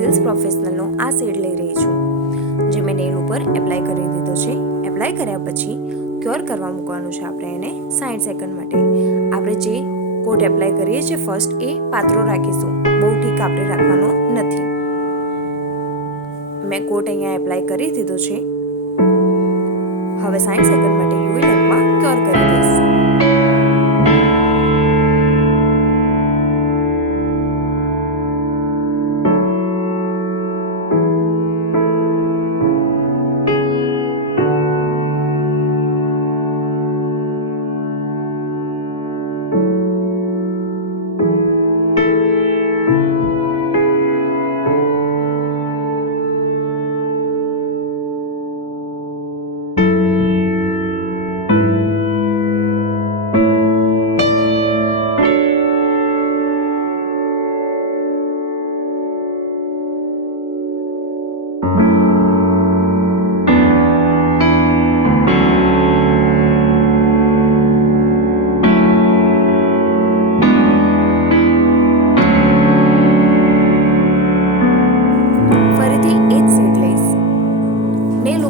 સિલ્સ પ્રોફેશનલનો આ શેડ લઈ રહી છું, જે મેં નેલ ઉપર એપ્લાય કરી દીધો છે. એપ્લાય કર્યા પછી ક્યોર કરવા મૂકવાનું છે આપણે એને 60 સેકન્ડ માટે. આપણે જે કોટ એપ્લાય કરીએ છીએ ફર્સ્ટ એ પાતળો રાખીશું, બહુ ઠીક આપણે રાખવાનો નથી. મેં કોટ અહીંયા એપ્લાય કરી દીધો છે. હવે 60 સેકન્ડ માટે યુવી લેમ્પમાં ક્યોર કરી દઈશ.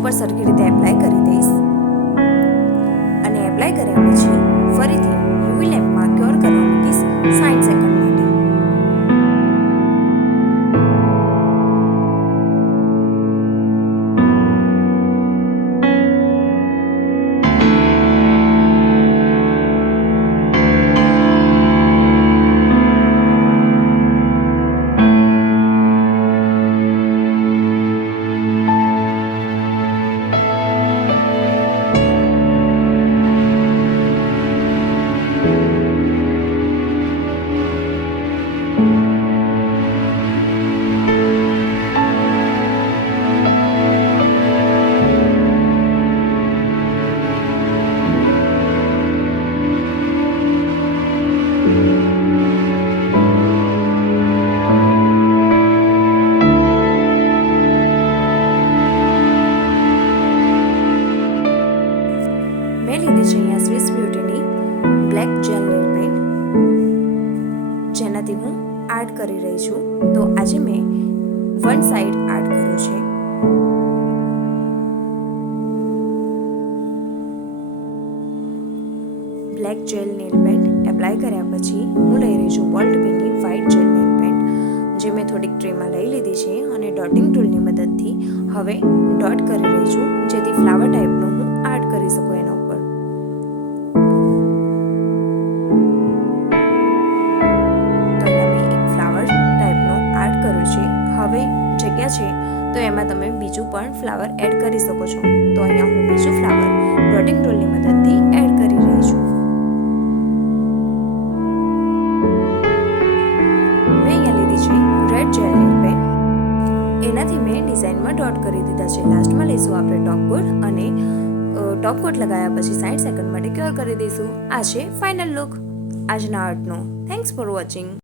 ઉપર સરખી રીતે એપ્લાય કરી દઈશ અને એપ્લાય કર્યા પછી ફરીથી યુવી લેમ્પમાં ક્યોર કરવા મૂકીશ 60 સેકન્ડ માટે. મેં લીધી છે અહીંયા સ્વિસ બ્યુટીની બ્લેક જેલ નેલ પેન્ટ, જેનાથી હું આર્ટ કરી રહી છું. તો આજે મેં વન સાઈડ આર્ટ કર્યો છે. Black gel nail paint apply કર્યા પછી હું લઈ રહી છું વોલ્ટ બીની વ્હાઇટ જેલ નેલ પેન્ટ, જે મેં થોડીક ટ્રેમાં લઈ લીધી છે અને ડોટિંગ ટૂલની મદદથી હવે ડોટ કરી રહી છું, જેથી ફ્લાવર ટાઈપનું હું આર્ટ કરી શકું એના ઉપર. તો અહીંયા મેં એક ફ્લાવર ટાઈપનો આર્ટ કર્યો છે. હવે જગ્યા છે તો એમાં તમે બીજું પણ ફ્લાવર એડ કરી શકો છો. તો અહીંયા હું બીજું ફ્લાવર ડોટિંગ ટૂલની મદદથી એડ કરી રહી છું. રેડ જેલ નેલ પેન્ટ, એનાથી મેં ડિઝાઇનમાં ડોટ કરી દીધા છે. લાસ્ટમાં લઈશું આપણે ટોપ કોટ અને ટોપ કોટ લગાવ્યા પછી 60 સેકન્ડ માટે ક્યોર કરી દઈશું. આ છે ફાઇનલ લુક આજના આર્ટનો. Thanks for watching.